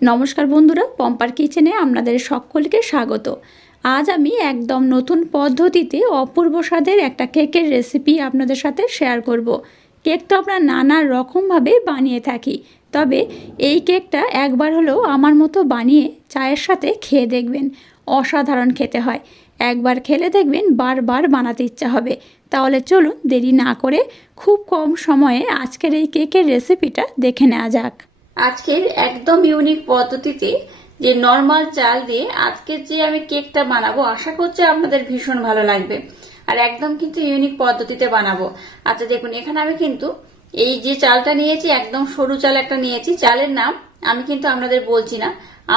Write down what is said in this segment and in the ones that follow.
নমস্কার বন্ধুরা, পম্পার কিচেনে আপনাদের সকলকে স্বাগত। আজ আমি একদম নতুন পদ্ধতিতে অপূর্ব স্বাদের একটা কেকের রেসিপি আপনাদের সাথে শেয়ার করব। কেক তো আমরা নানা রকমভাবে বানিয়ে থাকি, তবে এই কেকটা একবার হলেও আমার মতো বানিয়ে চায়ের সাথে খেয়ে দেখবেন, অসাধারণ খেতে হয়। একবার খেলে দেখবেন বারবার বানাতে ইচ্ছা হবে। তাহলে চলুন দেরি না করে খুব কম সময়ে আজকের এই কেকের রেসিপিটা দেখে নেওয়া যাক। আজকের একদম ইউনিক পদ্ধতিতে যে নর্মাল চাল দিয়ে আজকে যে আমি কেকটা বানাবো, আশা করছি আপনাদের ভীষণ ভালো লাগবে। আর একদম কিন্তু ইউনিক পদ্ধতিতে বানাবো। আচ্ছা দেখুন, এখানে আমি কিন্তু এই যে চালটা নিয়েছি, একদম সরু চাল একটা নিয়েছি। চালের নাম আমি কিন্তু আপনাদের বলছি না।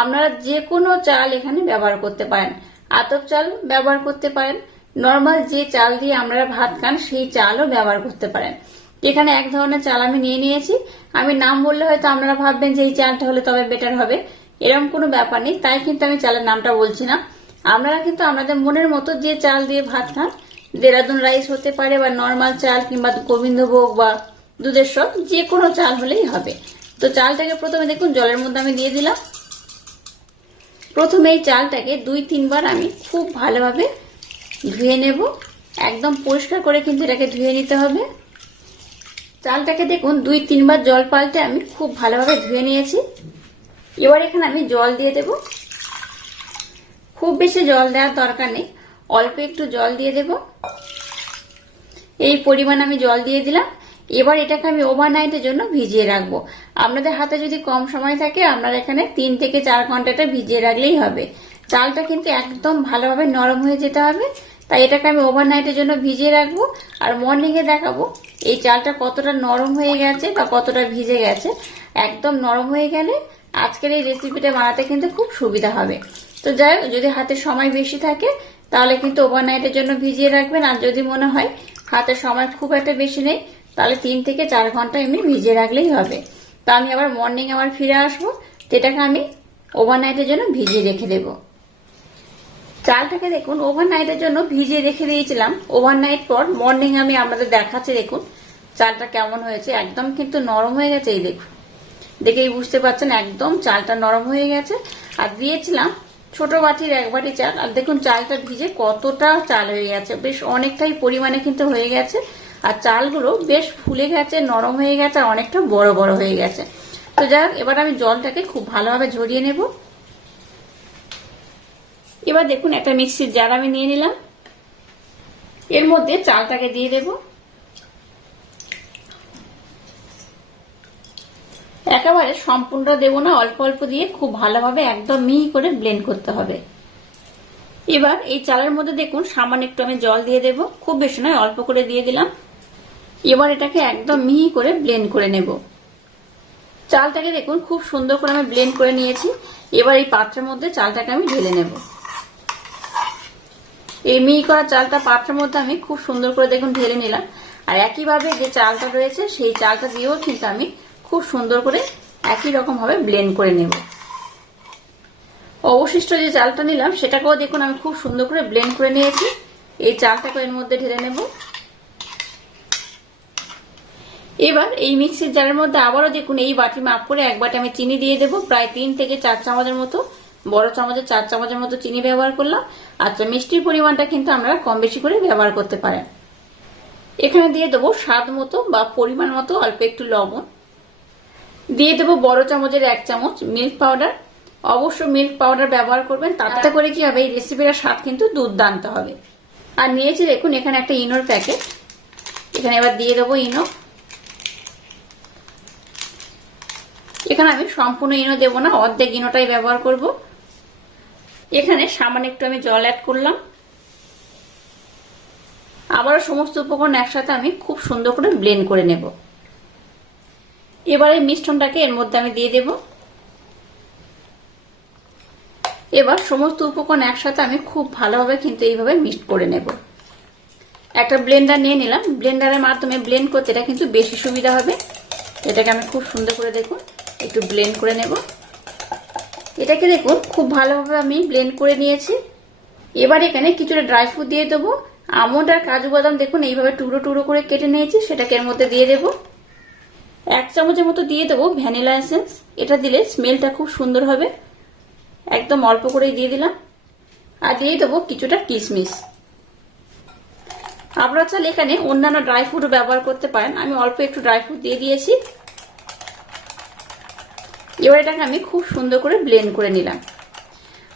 আপনারা যে কোনো চাল এখানে ব্যবহার করতে পারেন। আতপ চাল ব্যবহার করতে পারেন। নর্মাল যে চাল দিয়ে আমরা ভাত খান, সেই চালও ব্যবহার করতে পারেন। এখানে এক ধরনের চাল আমি নিয়ে নিয়েছি। আমি নাম বললে হয়তো আপনারা ভাববেন যে এই চালটা হলে তবে বেটার হবে। এরকম কোনো ব্যাপার নেই, তাই কিন্তু আমি চালের নামটা বলছি না। আপনারা কিন্তু আপনাদের মনের মতো যে চাল দিয়ে ভাত খান, দেরাদুন রাইস হতে পারে বা নর্মাল চাল কিংবা গোবিন্দভোগ বা দুধের সব যে কোনো চাল হলেই হবে। তো চালটাকে প্রথমে দেখুন, জলের মধ্যে আমি দিয়ে দিলাম। প্রথমে এই চালটাকে দুই তিনবার আমি খুব ভালোভাবে ধুয়ে নেব। একদম পরিষ্কার করে কিন্তু এটাকে ধুয়ে নিতে হবে। চালটাকে দেখুন, দুই, তিনবার জল পাল্টে আমি খুব ভালোভাবে ধুয়ে নিয়েছি। এবার এখানে আমি জল দিয়ে দেব। খুব বেশি জল দেওয়ার দরকার নেই, অল্প একটু জল দিয়ে দেব। এই পরিমাণ আমি জল দিয়ে দিলাম। এবার এটাকে আমি ওভারনাইটের জন্য ভিজিয়ে রাখব। আপনাদের হাতে যদি কম সময় থাকে, আপনারা এখানে তিন থেকে চার ঘন্টাটা ভিজিয়ে রাখলেই হবে। চালটা কিন্তু একদম ভালোভাবে নরম হয়ে যেতে হবে। তাই এটাকে আমি ওভারনাইটের জন্য ভিজিয়ে রাখব, আর মর্নিংয়ে দেখাবো এই চালটা কতটা নরম হয়ে গেছে বা কতটা ভিজে গেছে। একদম নরম হয়ে গেলে আজকের এই রেসিপিটা বানাতে কিন্তু খুব সুবিধা হবে। তো যাই হোক, যদি হাতে সময় বেশি থাকে, তাহলে কিন্তু ওভারনাইটের জন্য ভিজিয়ে রাখবেন। আর যদি মনে হয় হাতে সময় খুব একটা বেশি নেই, তাহলে তিন থেকে চার ঘণ্টা এমনি ভিজিয়ে রাখলেই হবে। তো আমি আবার মর্নিং আবার ফিরে আসব, যেটাকে আমি ওভারনাইটের জন্য ভিজিয়ে রেখে দেবো। চালটাকে দেখুন ওভারনাইটের জন্য ভিজিয়ে রেখে দিয়েছিলাম। ওভারনাইট পর মর্নিং আমি আপনাদের দেখাচ্ছি, দেখুন, চালটা কেমন হয়েছে। একদম কিন্তু নরম হয়ে গেছে, এই দেখুন। দেখেই বুঝতে পারছেন, একদম চালটা নরম হয়ে গেছে। আর দিয়েছিলাম ছোট বাটির এক বাটি চাল। আর দেখুন, চালটা ভিজে কতটা চাল হয়ে গেছে। বেশ অনেকটাই পরিমাণে কিন্তু হয়ে গেছে। আর চালগুলো বেশ ফুলে গেছে, নরম হয়ে গেছে, আর অনেকটা বড় বড় হয়ে গেছে। তো যাই এবার আমি জলটাকে খুব ভালোভাবে ঝরিয়ে নেব। এবার দেখুন একটা মিক্সির জার আমি নিয়ে নিলাম। এর মধ্যে চালটাকে দিয়ে দেব। একেবারে সম্পূর্ণ দেব না, অল্প অল্প দিয়ে খুব ভালোভাবে একদম মিহি করে ব্লেন্ড করতে হবে। এবার এই চালের মধ্যে দেখুন, সামান্য একটু আমি জল দিয়ে দেব। খুব বেশি নয়, অল্প করে দিয়ে দিলাম। এবার এটাকে একদম মিহি করে ব্লেন্ড করে নেব। চালটাকে দেখুন, খুব সুন্দর করে আমি ব্লেন্ড করে নিয়েছি। এবার এই পাত্রের মধ্যে চালটাকে আমি ঢেলে নেব। এই মিহি করা চালটা পাত্রের মধ্যে আমি খুব সুন্দর করে দেখুন ঢেলে নিলাম। আর একইভাবে যে চালটা রয়েছে, সেই চালটা দিয়েও কিন্তু আমি খুব সুন্দর করে একই রকম ভাবে ব্লেন্ড করে নেব। অবশিষ্ট যে চালটা নিলাম, সেটাকেও দেখুন আমি খুব সুন্দর করে ব্লেন্ড করে নিয়েছি। এই চালটাকে এর মধ্যে ঢেলে নেব। এবার এই মিক্সির জারের মধ্যে আবারও দেখুন, এই বাটি মাপ করে এক বাটি আমি চিনি দিয়ে দেবো। প্রায় তিন থেকে চার চামচের মতো বড় চামচের চার চামচের মতো চিনি ব্যবহার করলাম। আচ্ছা মিষ্টির পরিমাণটা কিন্তু আমরা কম বেশি করে ব্যবহার করতে পারেন। এখানে দিয়ে দেবো স্বাদ মতো বা পরিমাণ মতো অল্প একটু লবণ। দিয়ে দেবো বড় চামচের এক চামচ মিল্ক পাউডার। অবশ্য মিল্ক পাউডার ব্যবহার করবেন, তাতে করে কি হবে, এই রেসিপিটার স্বাদ কিন্তু দুর্দান্ত হবে। আর নিয়েছি দেখুন, এখানে একটা ইনোর প্যাকেট। এখানে এবার দিয়ে দেবো ইনো। এখানে আমি সম্পূর্ণ ইনো দেবো না, অর্ধেক ইনোটাই ব্যবহার করব। এখানে সামান্য একটু আমি জল অ্যাড করলাম। আবারও সমস্ত উপকরণ একসাথে আমি খুব সুন্দর করে ব্লেন্ড করে নেব। এবারে মিশ্রণটাকে এর মধ্যে আমি দিয়ে দেব। এবার সমস্ত উপকরণ একসাথে আমি খুব ভালোভাবে কিন্তু এইভাবে মিক্সড করে নেব। একটা ব্লেন্ডার নিয়ে নিলাম। ব্লেন্ডারের মাধ্যমে ব্লেন্ড করতে এটা কিন্তু বেশি সুবিধা হবে। এটাকে আমি খুব সুন্দর করে দেখুন, একটু ব্লেন্ড করে নেব। এটাকে দেখুন, খুব ভালোভাবে আমি ব্লেন্ড করে নিয়েছি। এবার এখানে কিছুটা ড্রাই ফ্রুট দিয়ে দেবো। আমন্ড আর কাজু বাদাম দেখুন, এইভাবে টুকরো টুকরো করে কেটে নিয়েছি, সেটাকে এর মধ্যে দিয়ে দেবো। এক চামচের মতো দিয়ে দেবো ভ্যানিলা এসেন্স। এটা দিলে স্মেলটা খুব সুন্দর হবে। একদম অল্প করেই দিয়ে দিলাম। আর দিয়ে দেবো কিছুটা কিশমিশ আপনারা চাইলে এখানে অন্যান্য ড্রাই ফ্রুটও ব্যবহার করতে পারেন। আমি অল্প একটু ড্রাই ফ্রুট দিয়ে দিয়েছি। এবার এটাকে আমি খুব সুন্দর করে ব্লেন্ড করে নিলাম।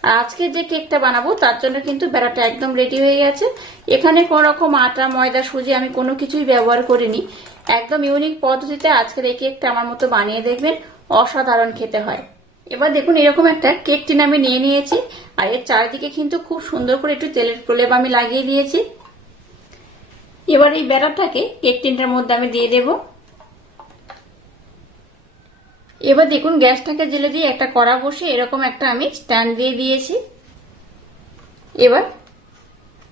আর আজকে যে কেকটা বানাবো, তার জন্য কিন্তু বেড়াটা একদম রেডি হয়ে গেছে। এখানে কোনো রকম আটা, ময়দা, সুজি আমি কোনো কিছুই ব্যবহার করিনি। একদম ইউনিক পদ্ধতিতে আজকের এই কেকটা আমার মতো বানিয়ে দেখবেন, অসাধারণ খেতে হয়। এবার দেখুন, এরকম একটা কেক টিন আমি নিয়ে নিয়েছি, আর এর চারিদিকে কিন্তু খুব সুন্দর করে একটু তেলের প্রলেপ আমি লাগিয়ে দিয়েছি। এবার এই ব্যাটারটাকে কেক টিনটার মধ্যে আমি দিয়ে দেব। এবার দেখুন গ্যাসটাকে জেলে দিয়ে একটা কড়া বসে এরকম একটা আমি স্ট্যান্ড দিয়ে দিয়েছি। এবার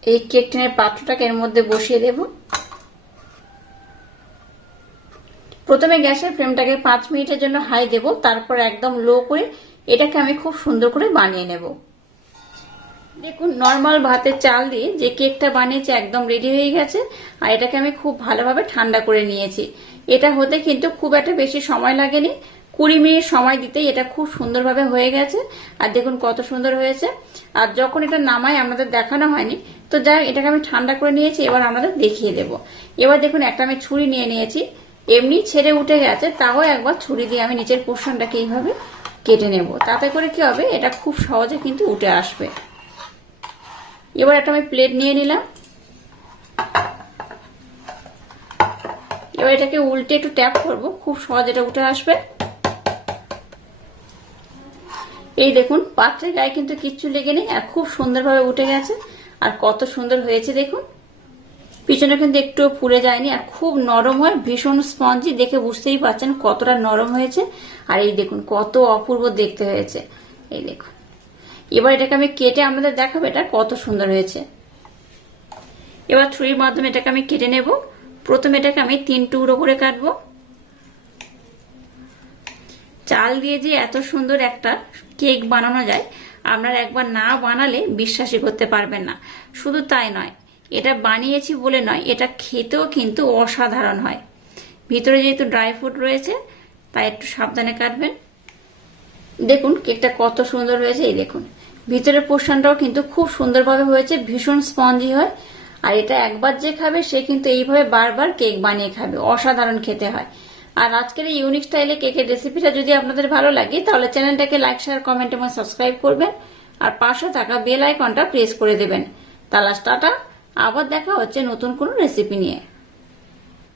এই কেক টিনের পাত্রটাকে এর মধ্যে বসিয়ে দেব। প্রথমে গ্যাসের ফ্লেমটাকে পাঁচ মিনিটের জন্য হাই দেব, তারপর একদম লো করে এটাকে আমি খুব সুন্দর করে বানিয়ে নেব। দেখুন, নর্মাল ভাতের চাল দিয়ে যে কেকটা বানিয়েছি একদম রেডি হয়ে গেছে, আর এটাকে আমি খুব ভালোভাবে ঠান্ডা করে নিয়েছি। এটা হতে কিন্তু খুব একটা বেশি সময় লাগেনি কুড়ি মিনিট সময় দিতেই এটা খুব সুন্দরভাবে হয়ে গেছে। আর দেখুন কত সুন্দর হয়েছে। আর যখন এটা নামায়, আমাদের দেখানো হয়নি। তো যাই এটাকে আমি ঠান্ডা করে নিয়েছি, এবার আমাদের দেখিয়ে দেব। এবার দেখুন, একটা আমি ছুরি নিয়ে নিয়েছি। এমনি ছেড়ে উঠে গেছে, তাও একবার ছুরি দিয়ে আমি নিচের পোর্শনটাকে এইভাবে কেটে নেব। তাতে করে কি হবে, এটা খুব সহজে কিন্তু উঠে আসবে। এবার একটা আমি প্লেট নিয়ে নিলাম। এবার এটাকে উল্টে একটু ট্যাপ করব, খুব সহজ এটা উঠে আসবে। এই দেখুন, পাত্রের গায়ে কিন্তু কিচ্ছু লেগে নেই, আর খুব সুন্দরভাবে উঠে গেছে, আর কত সুন্দর হয়েছে দেখুন। পিছনে কিন্তু একটুও ফুলে যায়নি, আর খুব নরম হয়, ভীষণ স্পঞ্জি, দেখে বুঝতেই পারছেন কতটা নরম হয়েছে। আর এই দেখুন, কত অপূর্ব দেখতে হয়েছে। এই দেখুন। এবার এটাকে আমি কেটে আপনাদের দেখাবো, এটা কত সুন্দর হয়েছে। এবার ছুরির মাধ্যমে এটাকে আমি কেটে নেব। প্রথমে এটাকে আমি তিন টুকরো করে কাটবো। চাল দিয়ে যে এত সুন্দর একটা কেক বানানো যায়, আপনারা একবার না বানালে বিশ্বাসই করতে পারবেন না। শুধু তাই নয়, এটা বানিয়েছি বলে নয়, এটা খেতেও কিন্তু অসাধারণ হয়। ভিতরে যেহেতু ড্রাই ফ্রুট রয়েছে, তাই একটু সাবধানে কাটবেন। দেখুন কেকটা কত সুন্দর হয়েছে, এই দেখুন। ভিতরের পোর্শনটাও কিন্তু খুব সুন্দরভাবে হয়েছে, ভীষণ স্পঞ্জি হয়। আর এটা একবার যে খাবে, সে কিন্তু এইভাবে বারবার কেক বানিয়ে খাবে, অসাধারণ খেতে হয়। আর আজকের এই ইউনিক স্টাইলে কেকের রেসিপিটা যদি আপনাদের ভালো লাগে, তাহলে চ্যানেলটাকে লাইক শেয়ার কমেন্ট এবং সাবস্ক্রাইব করবেন। আর পাশে থাকা বেল আইকনটা প্রেস করে দেবেন। তাহলে টাটা, আবার দেখা হচ্ছে নতুন কোনো রেসিপি নিয়ে।